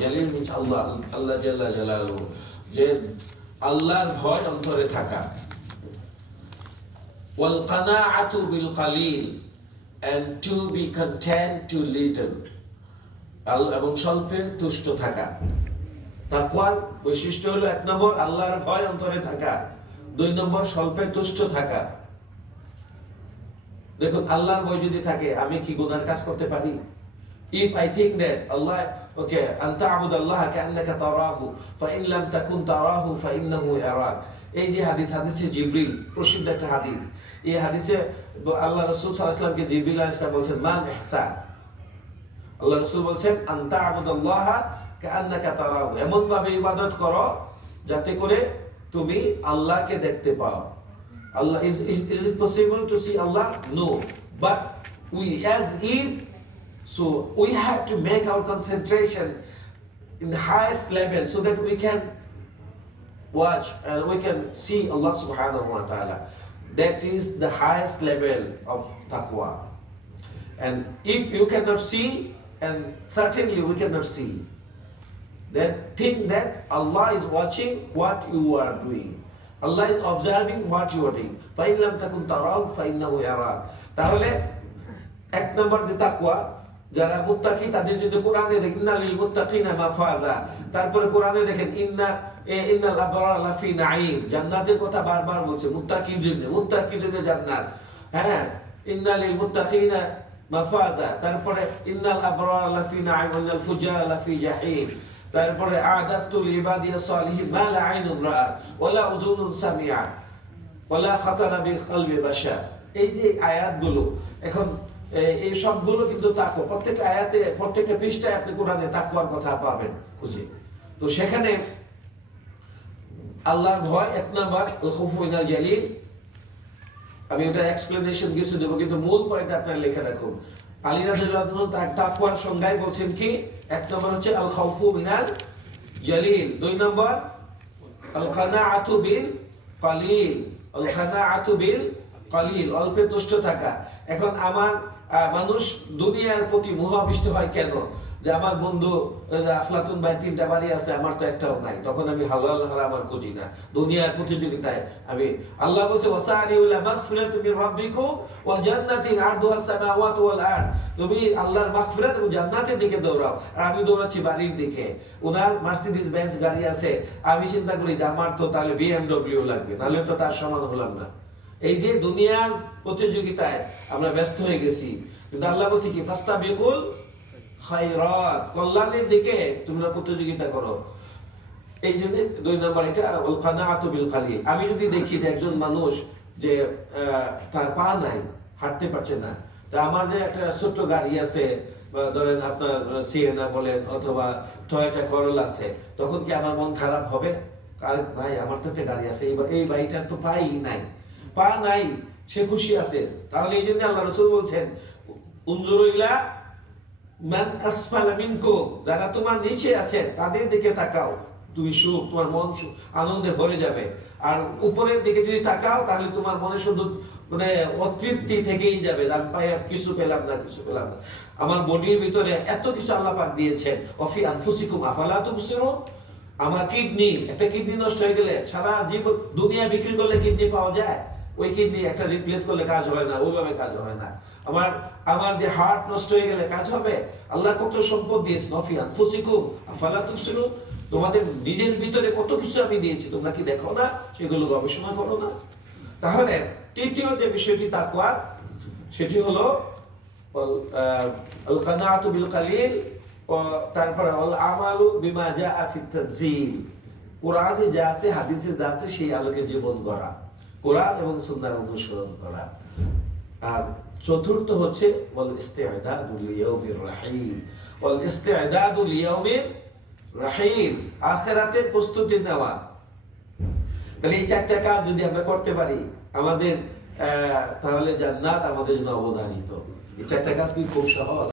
জালিল means আল্লাহ, আল্লাহ জাল্লা জালালুহু, যে আল্লাহর ভয় অন্তরে থাকা। ওয়াল কানাআতু বিল কালিল, and to be content to little, এবং স্বল্পে তুষ্ট থাকা। তাকওয়ার বৈশিষ্ট্য হলো 1 নম্বর আল্লাহর ভয় অন্তরে থাকা, 2 নম্বর স্বল্পে তুষ্ট থাকা। দেখুন, আল্লাহর ভয় যদি থাকে, আমি কি গুনার কাজ করতে পারি? If I think that Allah, okay, anta abud Allah ka'annaka tarahu, fa in lam takun tarahu fa innahu yarak. এই যে হাদিসে জিবরিল, প্রসিদ্ধ একটা হাদিস। এই হাদিসে আল্লাহ রাসূল সাল্লাল্লাহু আলাইহি ওয়াসাল্লামকে জিবরিল আলাইহিস সালাম বলছেন, মান ইহসান। আল্লাহ রাসূল বলছেন, আনতা আবুদাল্লাহ কাআন্নাকা তারাহু, এমন ভাবে ইবাদত করো যাতে করে তুমি আল্লাহকে দেখতে পাও। Allah, is it possible to see Allah? No, but we as if, so we have to make our concentration in the highest level so that we can watch and we can see Allah subhanahu wa ta'ala. That is the highest level of taqwa. And if you cannot see, and certainly we cannot see, then think that Allah is watching what you are doing. Allah is observing what you are doing. فَإِنْ لَمْ تَكُنْ تَرَاهُ فَإِنَّهُ يَرَاكَ. তাহলে 1 নম্বর যে তাকওয়া, যারা মুত্তাকি তাদের জন্য কোরআনে দেখেন ইন্না লিল মুত্তাকিনা মাফাজা, তারপরে কোরআনে দেখেন ইন্নাল আবরার লাফি নাঈম, জান্নাতের কথা বারবার বলছে মুত্তাকির জন্য জান্নাত। হ্যাঁ, ইন্না লিল মুত্তাকিনা মাফাজা, তারপরে ইন্নাল আবরার লাফি নাঈম ওয়া ইন্নাল ফুজ্জারা লাফি জাহিম, তারপরে আ'দাতু লিবাদিয়াস সালিহিন মা লা আইনুন রাআত ওয়া লা উযুনুন সামিআত ওয়া লা খাতারা বিকলবি বাশার। এই যে আয়াতগুলো, এখন এই সবগুলো কিন্তু তাকওয়া, প্রত্যেকটা আয়াতে, প্রত্যেকটা পৃষ্ঠায় আপনি কোরআনে তাকওয়ার কথা পাবেন খুঁজে। তো সেখানে আল্লাহর ভয় 1 নম্বর আল খাউফু মিনাল জালিল। আমি এটা এক্সপ্লেনেশন কিছু দেব, কিন্তু মূল পয়েন্ট আপনারা লিখে রাখুন। আলী রাদিয়াল্লাহু আনহু তাকওয়ার সংজ্ঞায় বলছেন কি, 1 নম্বর হচ্ছে আল খাউফু মিনাল জালিল, 2 নম্বর আল কানাআতু বিল কালিল, আল কানাআতু বিল কালিল, অল্পে তুষ্ট থাকা। এখন আমার মানুষ দুনিয়ার প্রতি মোহাবিষ্ট হয় কেন? যে আমার বন্ধু আফলাতুন ভাই 3টা বাড়ি আছে, আমার তো একটাও নাই, তখন আমি হালাল হারাম আর খুঁজি না, দুনিয়ার প্রতিযোগিতায় আমি। আল্লাহ বলছে ওয়াসারিউ ইলা মাগফিরাতিন মির রাব্বিকুম ওয়া জান্নাতিন আরদুহাস সামাওয়াতু ওয়াল আরদ, তুমি আল্লাহর মাগফিরাত এবং জান্নাতের দিকে দৌড়াও। আর আমি দৌড়াচ্ছি বাড়ির দিকে। ওনার মার্সিডিজ বেঞ্জ গাড়ি আছে, আমি চিন্তা করি যে আমার তো তাহলে বিএমডব্লিউ লাগবে, তাহলে তো তার সমান হলাম না। এই যে দুনিয়ার প্রতিযোগিতায় আমরা ব্যস্ত হয়ে গেছি, কিন্তু আল্লাহ বলছে কি ফাস্তাবিকুল খায়রাত, কল্যাণের দিকে তোমরা প্রতিযোগিতা করো। এই জন্য 2 নম্বর এটা আল কানাআতু বিল কালিল। আমি যদি দেখি যে একজন মানুষ যে তার পা নাই, হাঁটতে পারছে না, তা আমার যে একটা ছোট্ট গাড়ি আছে, ধরেন আপনার সিয়েনা বলেন অথবা টয়োটা করোলা আছে, তখন কি আমার মন খারাপ হবে? আরে ভাই, আমার তো একটা গাড়ি আছে, এই বাইকটার তো পাই নাই, পা নাই, সে খুশি আছে। তাহলে এই জন্য আল্লাহ রাসূল বলছেন উনজুরু ইলা মান আসফালা মিনকুম, যারা তোমার নিচে আছে তাদের দিকে তাকাও, তুমি সুখ, তোমার মন আনন্দে ভরে যাবে। আর উপরের দিকে যদি তাকাও, তাহলে তোমার মনে শুধু মানে অতৃপ্তি থেকেই যাবে, আমি পাই কিছু পেলাম না। আমার বডির ভিতরে এত কিছু আল্লাহ পাক দিয়েছেন, ওয়াফি আনফুসিকুম আফালা তুবসিরুন। আমার কিডনি, একটা কিডনি নষ্ট হয়ে গেলে সারা জীবন দুনিয়া বিক্রি করলে কিডনি পাওয়া যায়, ওই কিডনি একটা রিপ্লেস করলে কাজ হয় না, ওইভাবে কাজ হয় না। আমার যে হার্ট নষ্ট হয়ে গেলে কাজ হবে? আল্লাহ কত সম্পদ দিয়েছেন, ওয়াফি আনফুসিকুম আফালা তুবসিরুন, তোমাদের নিজের ভিতরে কত কিছু আমি দিয়েছি, তোমরা কি দেখো না? সেগুলো গবেষণা করো না? তাহলে তৃতীয় যে বিষয়টি তাকওয়ার, সেটি হলো আল কানাআতু বিল কালিল, তারপরে আল আমালু বিমা জাআ ফিত তানজিল, কোরআনে যা আছে, হাদিসে যা আছে, সেই আলোকে জীবন গড়া, কোরআন এবং সুন্নাহর অনুসরণ করা। আর চতুর্থ হচ্ছে ওয়াল ইস্তিআদাদু লিয়াউমির রাহিল, ওয়াল ইস্তিআদাদু লিয়াউমির রাহিল, আখিরাতের প্রস্তুতি নেওয়া। তাহলে এই 4টা কাজ যদি আমরা করতে পারি, আমাদের তাহলে জান্নাত আমাদের জন্য অবধারিত। এই 4টা কাজ কি খুব সহজ?